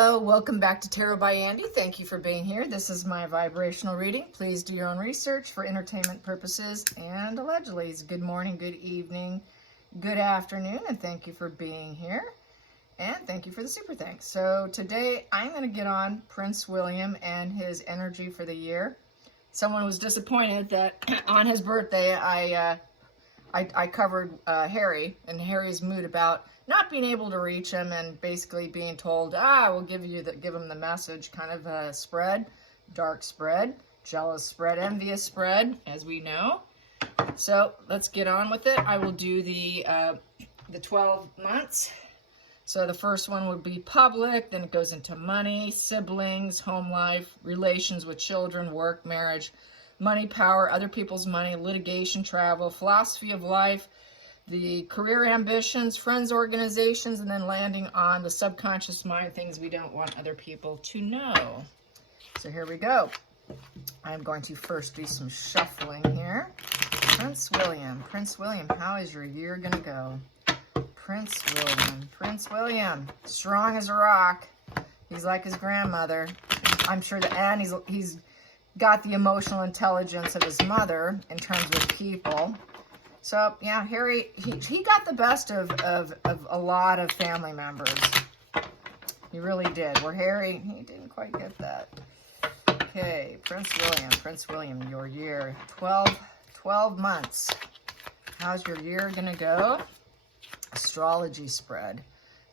Hello, welcome back to Tarot by Andy. Thank you for being here. This is my vibrational reading. Please do your own research for entertainment purposes and allegedly. Good morning, good evening, good afternoon, and thank you for being here. And thank you for the super thanks. So today I'm going to get on Prince William and his energy for the year. Someone was disappointed that on his birthday I covered Harry and Harry's mood about not being able to reach him and basically being told, we'll give him the message, kind of a spread, dark spread, jealous spread, envious spread, as we know. So let's get on with it. I will do the 12 months. So the first one would be public, then it goes into money, siblings, home life, relations with children, work, marriage, money, power, other people's money, litigation, travel, philosophy of life, the career ambitions, friends, organizations, and then landing on the subconscious mind, things we don't want other people to know. So here we go. I'm going to first do some shuffling here. Prince William, how is your year going to go? Prince William, strong as a rock. He's like his grandmother. I'm sure and he's got the emotional intelligence of his mother in terms of people. So, yeah, Harry, he got the best of a lot of family members. He really did. Where Harry, he didn't quite get that. Okay, Prince William, your year, 12 months. How's your year going to go? Astrology spread.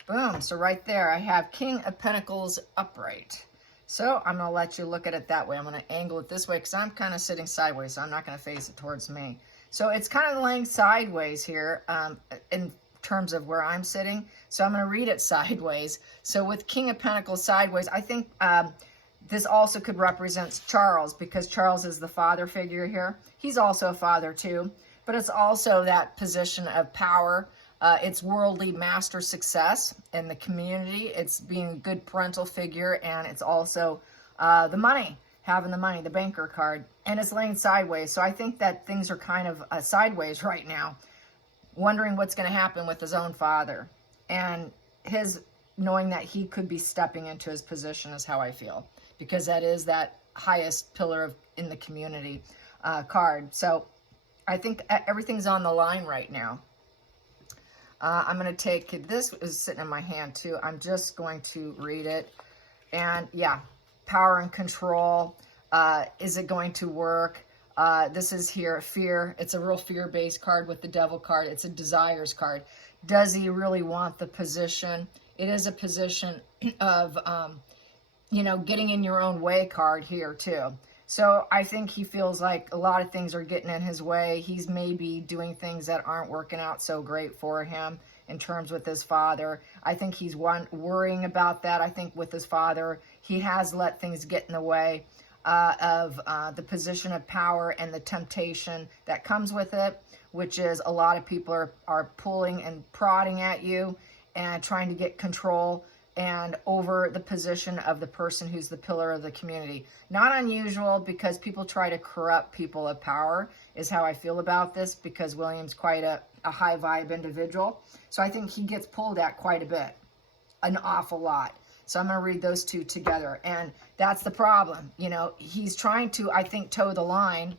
Boom. So right there, I have King of Pentacles upright. So I'm going to let you look at it that way. I'm going to angle it this way because I'm kind of sitting sideways, so I'm not going to face it towards me. So it's kind of laying sideways here in terms of where I'm sitting. So I'm going to read it sideways. So with King of Pentacles sideways, I think this also could represent Charles because Charles is the father figure here. He's also a father too, but it's also that position of power. It's worldly master success in the community. It's being a good parental figure, and it's also the money, having the money, the banker card, and it's laying sideways. So I think that things are kind of sideways right now, wondering what's going to happen with his own father, and his knowing that he could be stepping into his position is how I feel, because that is that highest pillar in the community card. So I think everything's on the line right now. I'm going to take, this is sitting in my hand too. I'm just going to read it. And yeah, power and control. Is it going to work? This is here, fear. It's a real fear-based card with the devil card. It's a desires card. Does he really want the position? It is a position of, getting in your own way card here too. So I think he feels like a lot of things are getting in his way. He's maybe doing things that aren't working out so great for him in terms with his father. I think he's worrying about that. I think with his father, he has let things get in the way of the position of power and the temptation that comes with it, which is a lot of people are pulling and prodding at you and trying to get control and over the position of the person who's the pillar of the community. Not unusual, because people try to corrupt people of power, is how I feel about this, because William's quite a high vibe individual. So I think he gets pulled at quite a bit, an awful lot. So I'm going to read those two together. And that's the problem. He's trying to, I think, toe the line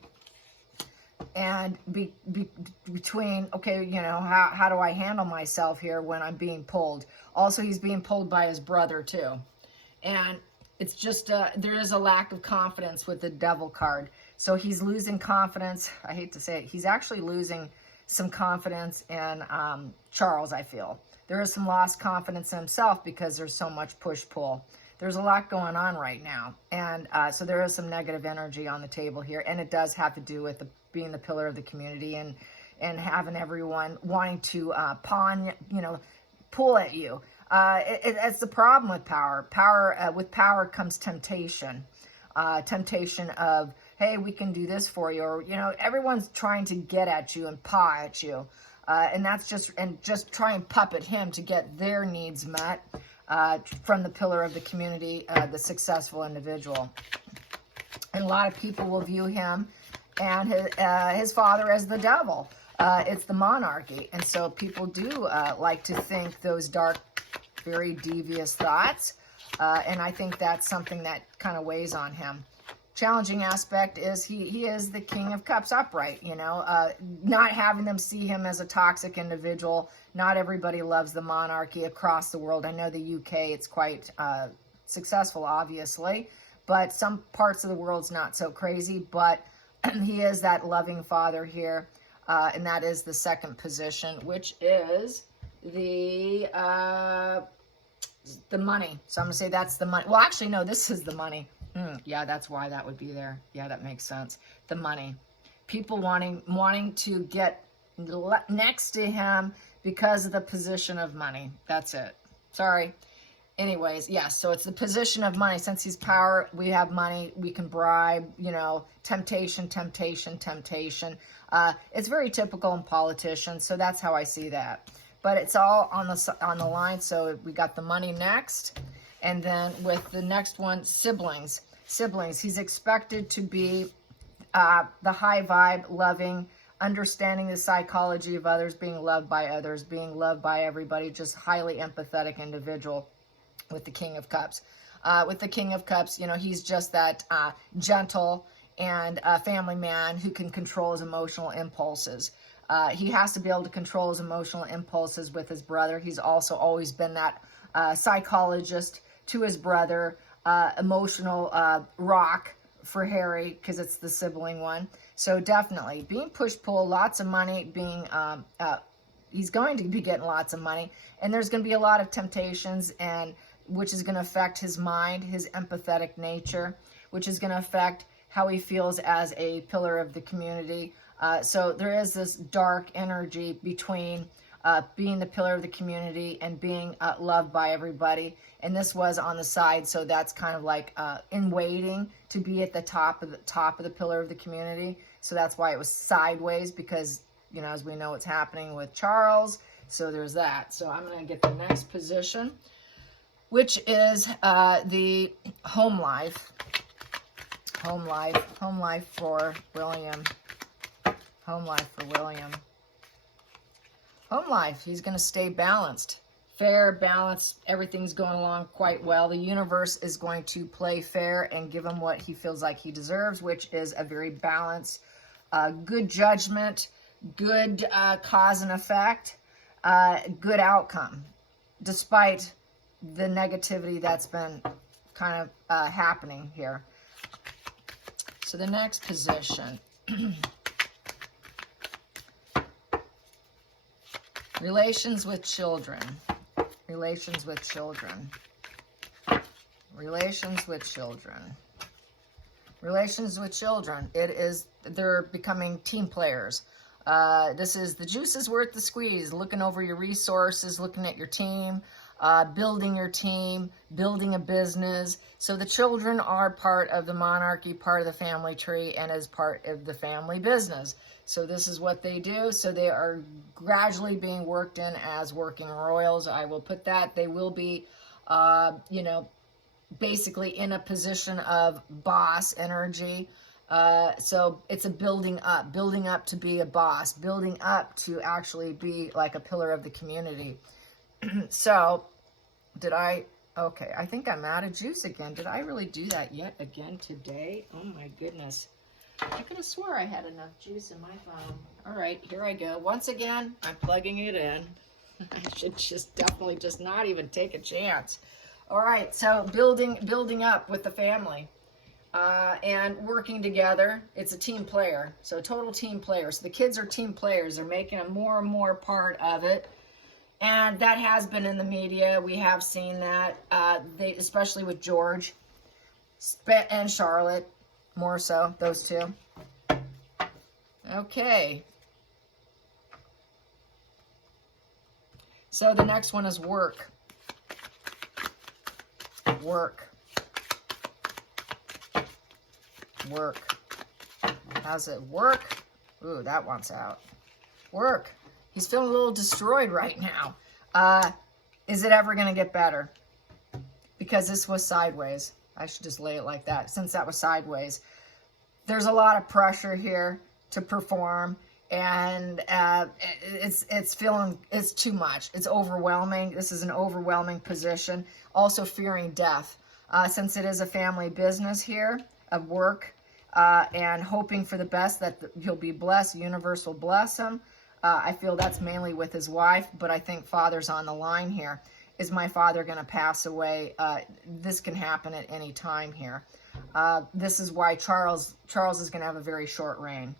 and between, okay, how do I handle myself here when I'm being pulled? Also, he's being pulled by his brother too. And it's just, there is a lack of confidence with the devil card. So he's losing confidence. I hate to say it. He's actually losing some confidence in Charles, I feel. There is some lost confidence in himself because there's so much push-pull. There's a lot going on right now. And so there is some negative energy on the table here. And it does have to do with being the pillar of the community and having everyone wanting to pull at you. It's the problem with power. With power comes temptation. Temptation of, hey, we can do this for you. Or, everyone's trying to get at you and paw at you. And that's just try and puppet him to get their needs met from the pillar of the community, the successful individual. And a lot of people will view him and his father as the devil. It's the monarchy. And so people do like to think those dark, very devious thoughts And I think that's something that kind of weighs on him. Challenging aspect is he is the King of Cups upright, you know, not having them see him as a toxic individual. Not everybody loves the monarchy across the world. I know the UK, it's quite successful, obviously, but some parts of the world's not so crazy. But he is that loving father here, and that is the second position, which is the money. So I'm gonna say that's the money. Well, actually, no, this is the money. Yeah, that's why that would be there. Yeah, that makes sense. The money. People wanting to get next to him because of the position of money. That's it. Sorry. Anyways, yeah, so it's the position of money. Since he's power, we have money, we can bribe, you know, temptation, temptation, temptation. It's very typical in politicians, so that's how I see that. But it's all on the line, so we got the money next. And then with the next one, siblings. Siblings, he's expected to be the high vibe, loving, understanding the psychology of others, being loved by others, being loved by everybody, just highly empathetic individual with the King of Cups. With the King of Cups, you know, he's just that gentle and family man who can control his emotional impulses. He has to be able to control his emotional impulses with his brother. He's also always been that psychologist to his brother, emotional rock for Harry, because it's the sibling one. So definitely being push-pull, lots of money, being he's going to be getting lots of money, and there's going to be a lot of temptations, and which is going to affect his mind, his empathetic nature, which is going to affect how he feels as a pillar of the community. So there is this dark energy between being the pillar of the community and being loved by everybody. And this was on the side, so that's kind of like in waiting to be at the top of the pillar of the community. So that's why it was sideways, because, you know, as we know what's happening with Charles. So there's that. So I'm going to get the next position, which is the home life. Home life for William. Home life for William. Home life, he's going to stay balanced. Fair, balanced, everything's going along quite well. The universe is going to play fair and give him what he feels like he deserves, which is a very balanced, good judgment, good cause and effect, good outcome, despite the negativity that's been kind of happening here. So the next position, relations with children. Relations with children. Relations with children. Relations with children. They're becoming team players. This is the juice is worth the squeeze. Looking over your resources, looking at your team, building your team, building a business. So the children are part of the monarchy, part of the family tree, and as part of the family business. So this is what they do. So they are gradually being worked in as working royals. I will put that. They will be, you know, basically in a position of boss energy. So it's a building up to be a boss, building up to actually be like a pillar of the community. So okay, I think I'm out of juice again. Did I really do that yet again today? Oh my goodness. I could have swore I had enough juice in my phone. All right, here I go. Once again, I'm plugging it in. I should just definitely just not even take a chance. All right, so building up with the family and working together. It's a team player, so total team player. So the kids are team players. They're making a more and more part of it. And that has been in the media. We have seen that, especially with George and Charlotte. More so, those two. Okay. So the next one is work. Work. Work. How's it? Work. Ooh, that one's out. Work. He's feeling a little destroyed right now. Is it ever going to get better? Because this was sideways. I should just lay it like that, since that was sideways. There's a lot of pressure here to perform. And it's too much. It's overwhelming. This is an overwhelming position. Also fearing death, since it is a family business here of work, and hoping for the best, that he'll be blessed. The universe will bless him. I feel that's mainly with his wife, but I think father's on the line here. Is my father going to pass away? This can happen at any time here. This is why Charles is going to have a very short reign,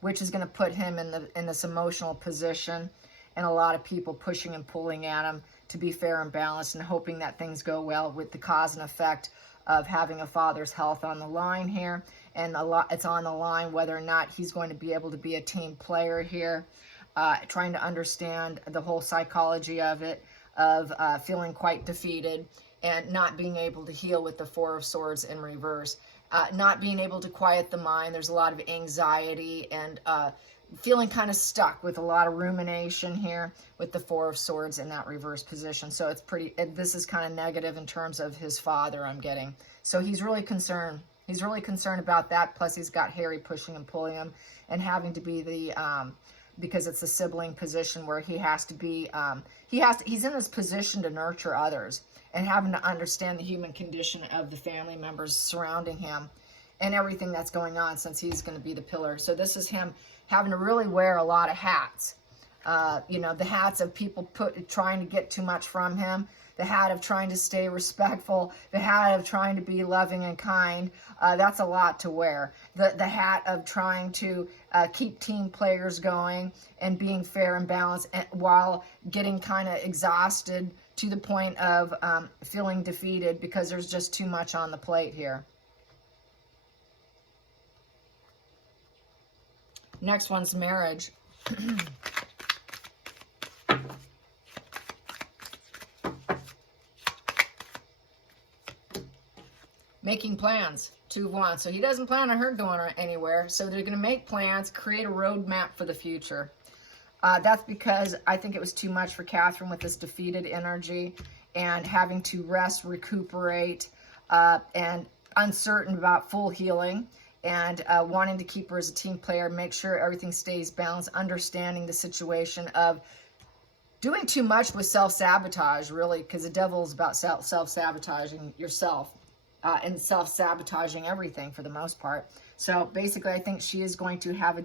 which is going to put him in this emotional position, and a lot of people pushing and pulling at him to be fair and balanced, and hoping that things go well, with the cause and effect of having a father's health on the line here. And it's on the line whether or not he's going to be able to be a team player here, trying to understand the whole psychology of it, of feeling quite defeated and not being able to heal with the Four of Swords in reverse. Not being able to quiet the mind. There's a lot of anxiety and feeling kind of stuck with a lot of rumination here with the Four of Swords in that reverse position. So it's this is kind of negative in terms of his father, I'm getting. So he's really concerned. He's really concerned about that. Plus he's got Harry pushing and pulling him, and having to be the, because it's a sibling position where he has to be, he's in this position to nurture others, and having to understand the human condition of the family members surrounding him and everything that's going on, since he's going to be the pillar. So this is him having to really wear a lot of hats. The hats of people trying to get too much from him, the hat of trying to stay respectful, the hat of trying to be loving and kind. That's a lot to wear. The hat of trying to keep team players going and being fair and balanced, while getting kind of exhausted to the point of feeling defeated because there's just too much on the plate here. Next one's marriage. Making plans, Two of Wands. So he doesn't plan on her going anywhere. So they're going to make plans, create a roadmap for the future. That's because I think it was too much for Catherine with this defeated energy and having to rest, recuperate, and uncertain about full healing, and wanting to keep her as a team player, make sure everything stays balanced, understanding the situation of doing too much with self-sabotage, really, because the devil is about self-sabotaging yourself. And self-sabotaging everything for the most part. So basically, I think she is going to have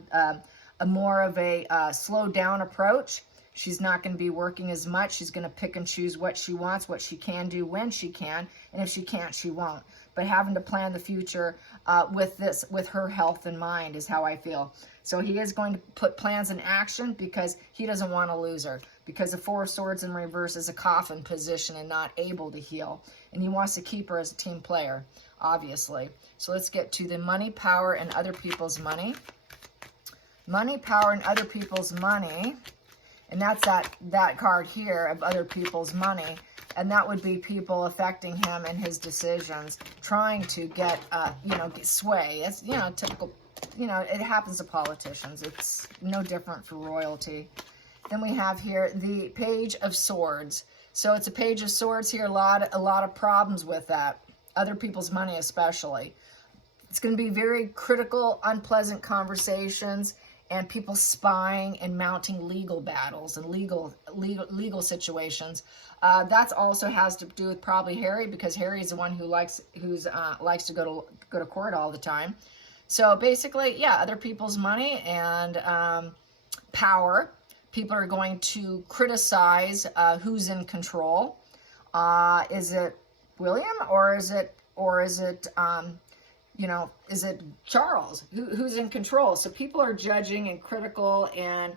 a more of a slowed down approach. She's not going to be working as much. She's going to pick and choose what she wants, what she can do when she can, and if she can't, she won't. But having to plan the future with her health in mind is how I feel. So he is going to put plans in action because he doesn't want to lose her. Because the Four of Swords in reverse is a coffin position and not able to heal. And he wants to keep her as a team player, obviously. So let's get to the money, power, and other people's money. Money, power, and other people's money. And that's that card here of other people's money. And that would be people affecting him and his decisions, trying to get, get sway. It's, typical, it happens to politicians. It's no different for royalty. Then we have here the Page of Swords. So it's a Page of Swords here, a lot of problems with that. Other people's money especially. It's going to be very critical, unpleasant conversations, and people spying and mounting legal battles and legal situations. That's also has to do with probably Harry, because Harry is the one who likes to go to court all the time. So basically, yeah, other people's money and power. People are going to criticize who's in control. Is it William, or is it is it Charles? Who's in control? So people are judging and critical and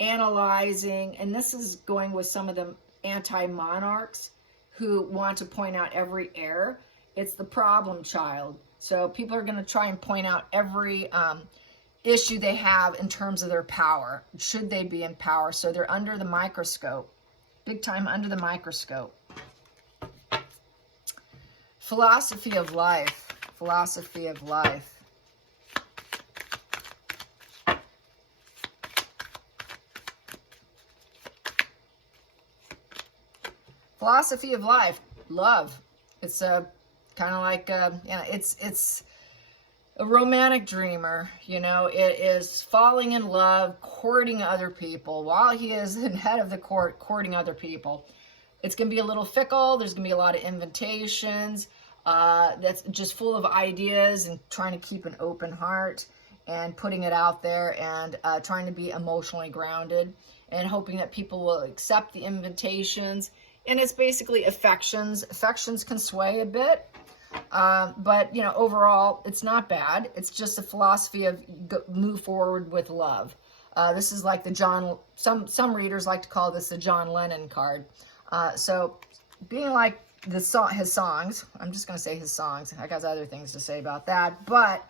analyzing, and this is going with some of the anti-monarchs who want to point out every error. It's the problem child. So people are going to try and point out every issue they have in terms of their power. Should they be in power? So they're under the microscope, big time under the microscope. Philosophy of life. Philosophy of life. Philosophy of life. Love. It's a kind of like it's A romantic dreamer, you know, it is falling in love, courting other people while he is in head of the court, courting other people. It's going to be a little fickle. There's going to be a lot of invitations. That's just full of ideas and trying to keep an open heart and putting it out there and trying to be emotionally grounded and hoping that people will accept the invitations. And it's basically affections. Affections can sway a bit. But, you know, overall, it's not bad. It's just a philosophy of move forward with love. This is like the some readers like to call this the John Lennon card. So being like his songs, I'm just going to say his songs. I got other things to say about that, but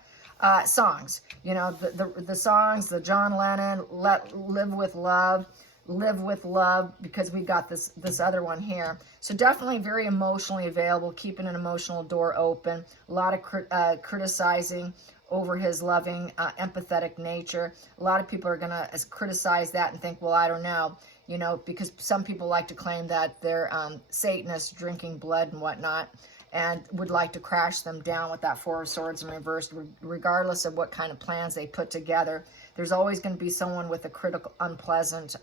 songs, you know, the songs, the John Lennon, live with love, because we've got this other one here. So definitely very emotionally available, keeping an emotional door open, a lot of criticizing over his loving, empathetic nature. A lot of people are going to criticize that and think, well, I don't know, you know, because some people like to claim that they're Satanists drinking blood and whatnot, and would like to crash them down with that Four of Swords in reverse, regardless of what kind of plans they put together. There's always going to be someone with a critical, unpleasant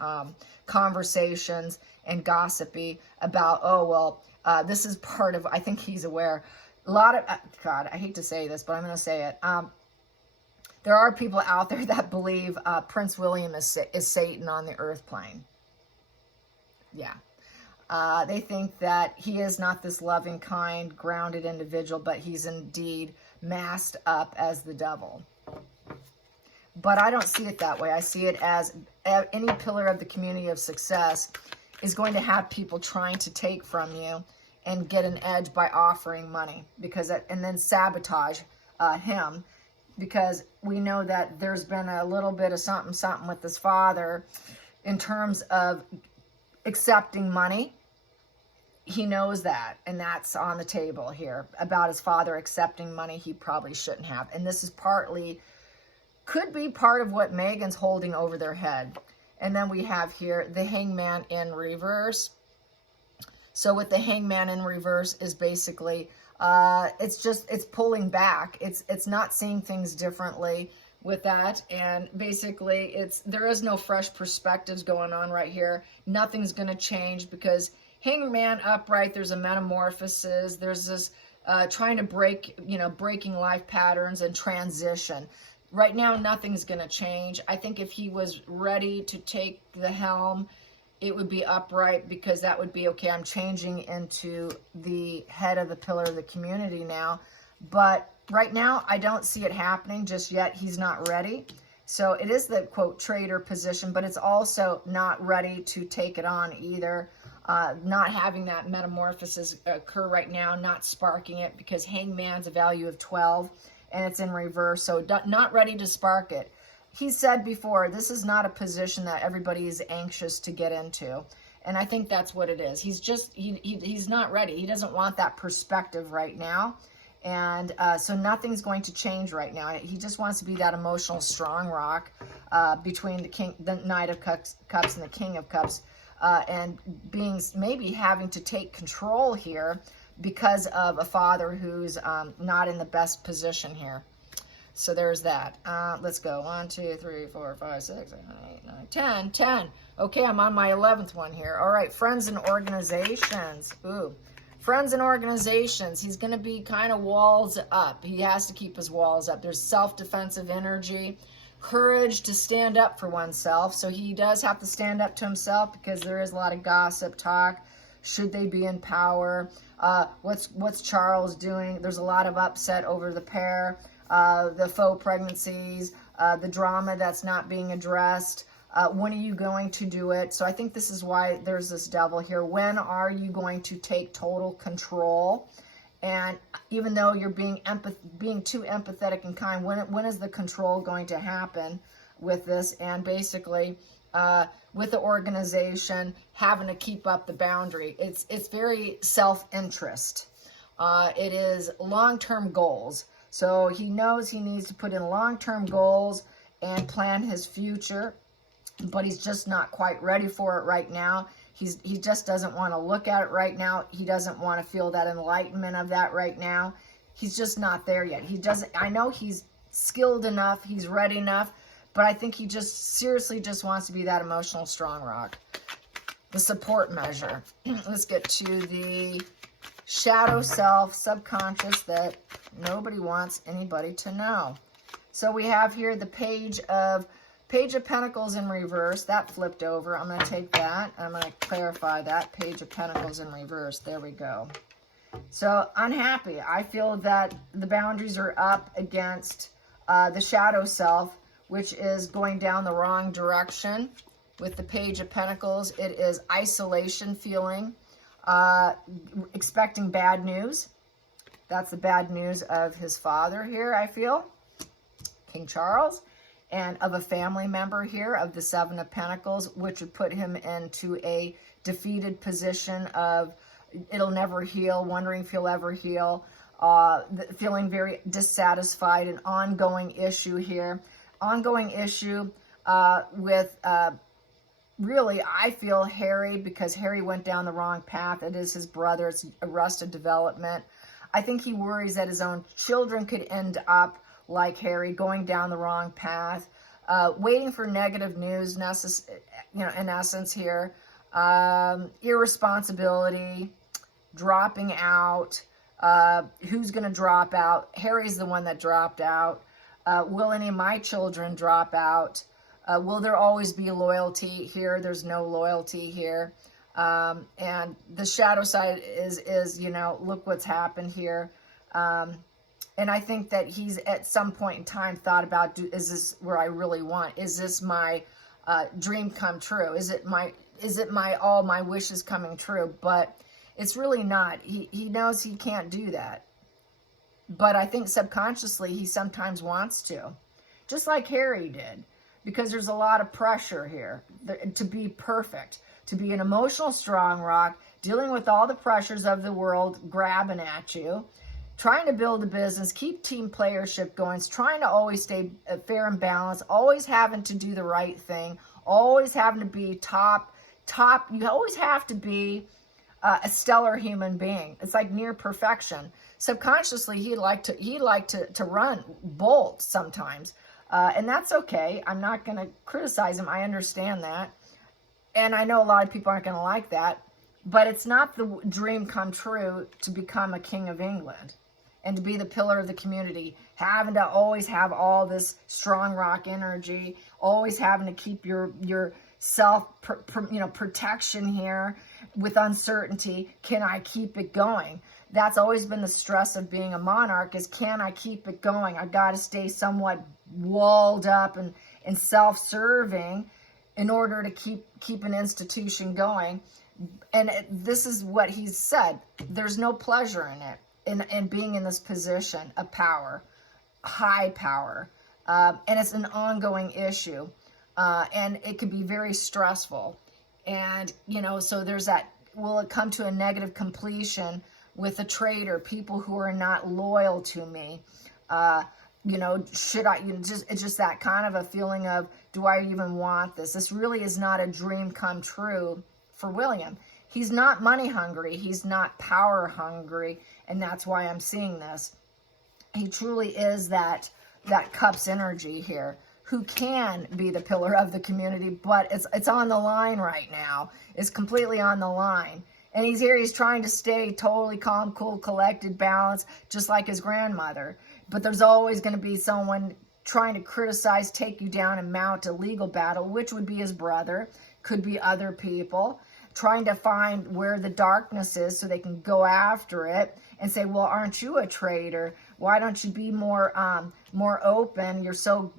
conversations and gossipy about, oh, well, this is part of, I think he's aware. A lot of, God, I hate to say this, but I'm going to say it. There are people out there that believe Prince William is Satan on the earth plane. Yeah. They think that he is not this loving, kind, grounded individual, but he's indeed masked up as the devil. But I don't see it that way. I see it as any pillar of the community of success is going to have people trying to take from you and get an edge by offering money, and then sabotage him, because we know that there's been a little bit of something with his father in terms of accepting money. He knows that, and that's on the table here about his father accepting money he probably shouldn't have. And this is could be part of what Megan's holding over their head. And then we have here the Hangman in reverse. So with the Hangman in reverse is basically, it's pulling back. It's not seeing things differently with that. And basically there is no fresh perspectives going on right here. Nothing's going to change, because Hangman upright, there's a metamorphosis. There's this trying to breaking life patterns and transition. Right now, nothing's going to change. I think if he was ready to take the helm, it would be upright, because that would be, okay, I'm changing into the head of the pillar of the community now. But right now, I don't see it happening just yet. He's not ready. So it is the, quote, traitor position, but it's also not ready to take it on either. Not having that metamorphosis occur right now, not sparking it, because Hangman's a value of 12. And it's in reverse, so not ready to spark it. He said before, this is not a position that everybody is anxious to get into. And I think that's what it is. He's just, he's not ready. He doesn't want that perspective right now. And so nothing's going to change right now. He just wants to be that emotional strong rock between the Knight of Cups and the King of Cups. And maybe having to take control here, because of a father who's not in the best position here. So there's that. Let's go. 1, 2, 3, 4, 5, 6, 7, 8, 9, 10. Okay, I'm on my 11th one here. All right, friends and organizations. Ooh, friends and organizations. He's going to be kind of walls up. He has to keep his walls up. There's self-defensive energy, courage to stand up for oneself. So he does have to stand up to himself, because there is a lot of gossip talk. Should they be in power? What's Charles doing? There's a lot of upset over the pair, the faux pregnancies, the drama that's not being addressed. When are you going to do it? So I think this is why there's this devil here. When are you going to take total control? And even though you're being too empathetic and kind, when is the control going to happen with this? And basically, with the organization, having to keep up the boundary. It's very self-interest. It is long-term goals. So he knows he needs to put in long-term goals and plan his future, but he's just not quite ready for it right now. He just doesn't want to look at it right now. He doesn't want to feel that enlightenment of that right now. He's just not there yet. I know he's skilled enough, he's ready enough, but I think he just seriously just wants to be that emotional strong rock. The support measure. Let's get to the shadow self, subconscious, that nobody wants anybody to know. So we have here the Page of Pentacles in reverse. That flipped over. I'm going to take that. I'm going to clarify that. Page of Pentacles in reverse. There we go. So unhappy. I feel that the boundaries are up against the shadow self, which is going down the wrong direction. With the Page of Pentacles, it is isolation feeling, expecting bad news. That's the bad news of his father here, I feel, King Charles, and of a family member here of the Seven of Pentacles, which would put him into a defeated position of it'll never heal, wondering if he'll ever heal, feeling very dissatisfied, an ongoing issue here. Ongoing issue with... really, I feel Harry, because Harry went down the wrong path. It is his brother. It's arrested development. I think he worries that his own children could end up like Harry, going down the wrong path, waiting for negative news, in essence here. Irresponsibility, dropping out. Who's going to drop out? Harry's the one that dropped out. Will any of my children drop out? Will there always be loyalty here? There's no loyalty here. And the shadow side is, look what's happened here. And I think that he's at some point in time thought about, is this where I really want? Is this my dream come true? Is it all my wishes coming true? But it's really not. He knows he can't do that. But I think subconsciously he sometimes wants to, just like Harry did. Because there's a lot of pressure here to be perfect, to be an emotional strong rock, dealing with all the pressures of the world grabbing at you, trying to build a business, keep team playership going, trying to always stay fair and balanced, always having to do the right thing, always having to be top. You always have to be a stellar human being. It's like near perfection. Subconsciously, he'd like to run bolt sometimes. And that's okay. I'm not going to criticize him. I understand that. And I know a lot of people aren't going to like that. But it's not the dream come true to become a king of England and to be the pillar of the community, having to always have all this strong rock energy, always having to keep your self protection here with uncertainty. Can I keep it going? That's always been the stress of being a monarch, is can I keep it going? I've got to stay somewhat walled up and self-serving in order to keep an institution going. And this is what he's said. There's no pleasure in it, in being in this position of power, high power. And it's an ongoing issue. And it can be very stressful. And, so there's that, will it come to a negative completion with a traitor, people who are not loyal to me? Should I, it's just that kind of a feeling of, do I even want this? This really is not a dream come true for William. He's not money hungry. He's not power hungry. And that's why I'm seeing this. He truly is that Cups energy here, who can be the pillar of the community, but it's on the line right now. It's completely on the line. And he's here, he's trying to stay totally calm, cool, collected, balanced, just like his grandmother. But there's always going to be someone trying to criticize, take you down, and mount a legal battle, which would be his brother, could be other people, trying to find where the darkness is so they can go after it and say, well, aren't you a traitor? Why don't you be more open? You're so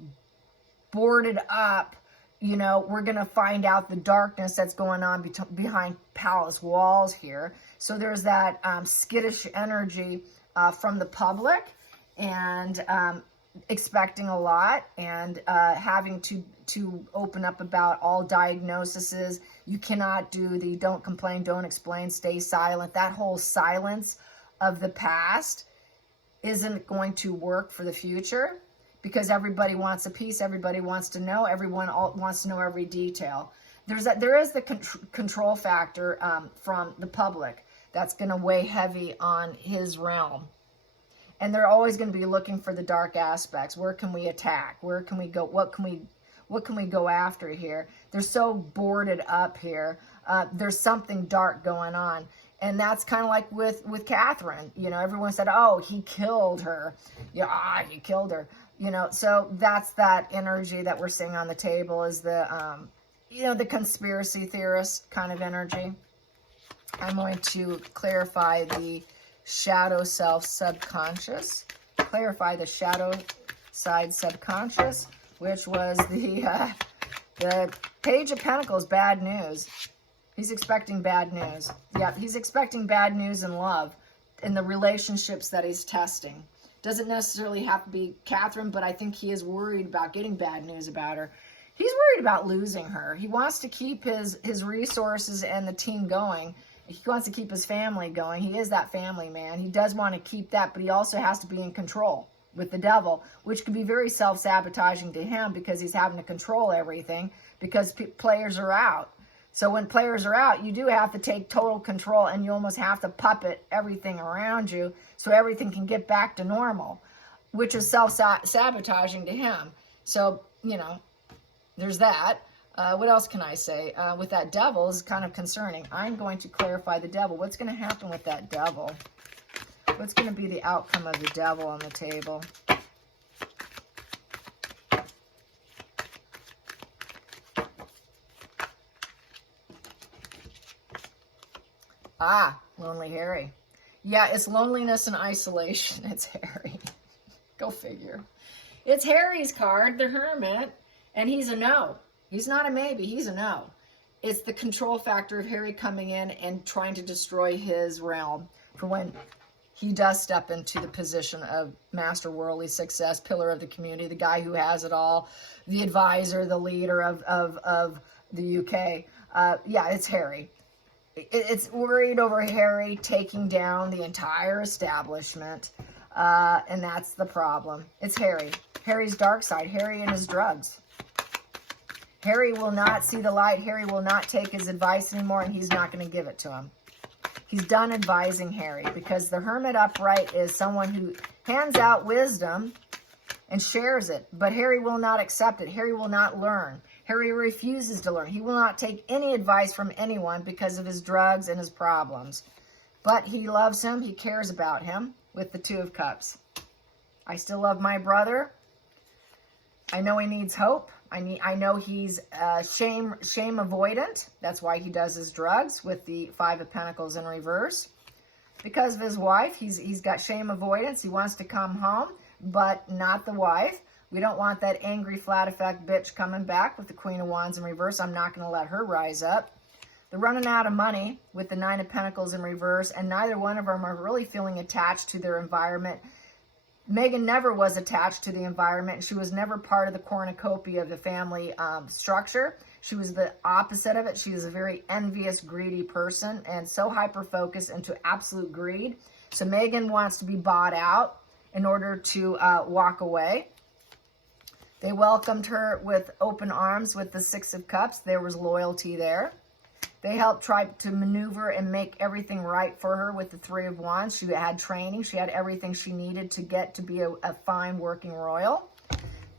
boarded up. We're going to find out the darkness that's going on behind palace walls here. So there's that skittish energy from the public, and expecting a lot, and having to open up about all diagnoses. You cannot do the don't complain, don't explain, stay silent. That whole silence of the past isn't going to work for the future, because everybody wants a piece, everybody wants to know, everyone wants to know every detail. There is the control factor from the public that's going to weigh heavy on his realm. And they're always going to be looking for the dark aspects. Where can we attack? Where can we go? What can we go after here? They're so boarded up here. There's something dark going on. And that's kind of like with Catherine. You know, everyone said, oh, he killed her. Yeah, he killed her. You know, so that's that energy that we're seeing on the table, is the, you know, the conspiracy theorist kind of energy. I'm going to clarify the shadow self subconscious. Clarify the shadow side subconscious, which was the Page of Pentacles, bad news. He's expecting bad news. Yeah, he's expecting bad news in love, in the relationships that he's testing. Doesn't necessarily have to be Catherine, but I think he is worried about getting bad news about her. He's worried about losing her. He wants to keep his resources and the team going. He wants to keep his family going. He is that family man. He does want to keep that, but he also has to be in control with the devil, which can be very self-sabotaging to him, because he's having to control everything because players are out. So when players are out, you do have to take total control, and you almost have to puppet everything around you so everything can get back to normal, which is self-sabotaging to him. So, you know, there's that. What else can I say? With that devil is kind of concerning. I'm going to clarify the devil. What's going to happen with that devil? What's going to be the outcome of the devil on the table? Ah, Lonely Harry. Yeah, it's loneliness and isolation. It's Harry. Go figure. It's Harry's card, the Hermit, and he's a no. He's not a maybe, he's a no. It's the control factor of Harry coming in and trying to destroy his realm for when he does step into the position of master worldly success, pillar of the community, the guy who has it all, the advisor, the leader of the UK. Yeah, it's Harry. It's worried over Harry taking down the entire establishment, and that's the problem. It's Harry. Harry's dark side. Harry and his drugs. Harry will not see the light. Harry will not take his advice anymore, and he's not going to give it to him. He's done advising Harry, because the Hermit upright is someone who hands out wisdom and shares it, but Harry will not accept it. Harry will not learn. Harry refuses to learn. He will not take any advice from anyone because of his drugs and his problems. But he loves him. He cares about him with the Two of Cups. I still love my brother. I know he needs hope. I know he's shame avoidant. That's why he does his drugs with the Five of Pentacles in reverse. Because of his wife, he's got shame avoidance. He wants to come home, but not the wife. We don't want that angry flat effect bitch coming back with the Queen of Wands in reverse. I'm not going to let her rise up. They're running out of money with the Nine of Pentacles in reverse, and neither one of them are really feeling attached to their environment. Megan never was attached to the environment. She was never part of the cornucopia of the family structure. She was the opposite of it. She was a very envious, greedy person, and so hyper-focused into absolute greed. So Megan wants to be bought out in order to walk away. They welcomed her with open arms with the Six of Cups. There was loyalty there. They helped try to maneuver and make everything right for her with the Three of Wands. She had training. She had everything she needed to get to be a fine working royal.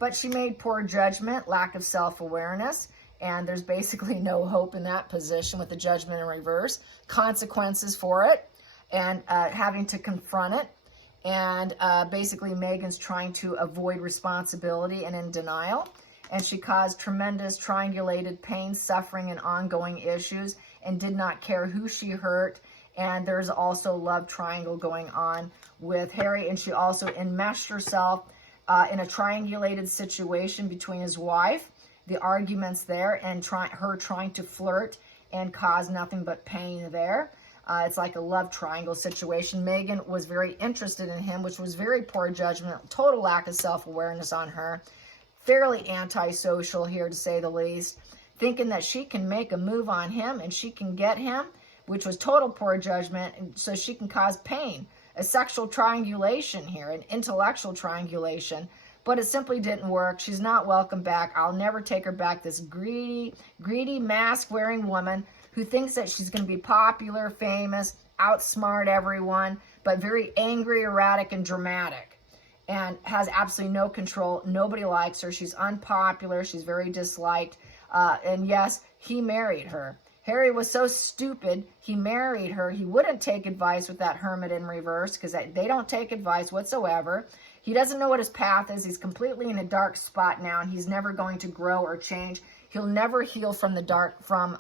But she made poor judgment, lack of self-awareness, and there's basically no hope in that position with the Judgment in reverse. Consequences for it, and having to confront it. And basically Megan's trying to avoid responsibility and in denial. And she caused tremendous triangulated pain, suffering, and ongoing issues, and did not care who she hurt. And there's also love triangle going on with Harry. And she also enmeshed herself in a triangulated situation between his wife, the arguments there, and her trying to flirt and cause nothing but pain there. It's like a love triangle situation. Megan was very interested in him, which was very poor judgment, total lack of self-awareness on her. Fairly antisocial here, to say the least. Thinking that she can make a move on him and she can get him, which was total poor judgment, and so she can cause pain. A sexual triangulation here, an intellectual triangulation. But it simply didn't work. She's not welcome back. I'll never take her back. This greedy mask-wearing woman who thinks that she's going to be popular, famous, outsmart everyone, but very angry, erratic, and dramatic, and has absolutely no control. Nobody likes her. She's unpopular. She's very disliked. And yes, he married her. Harry was so stupid, he married her. He wouldn't take advice with that hermit in reverse, because they don't take advice whatsoever. He doesn't know what his path is. He's completely in a dark spot now, and he's never going to grow or change. He'll never heal from the dark, from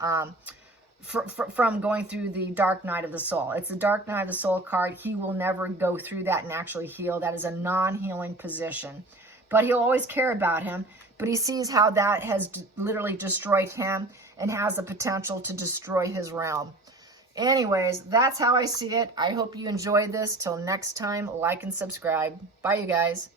going through the dark night of the soul. It's the dark night of the soul card. He will never go through that and actually heal. That is a non-healing position. But he'll always care about him. But he sees how that has literally destroyed him and has the potential to destroy his realm. Anyways, that's how I see it. I hope you enjoyed this. Till next time, like and subscribe. Bye, you guys.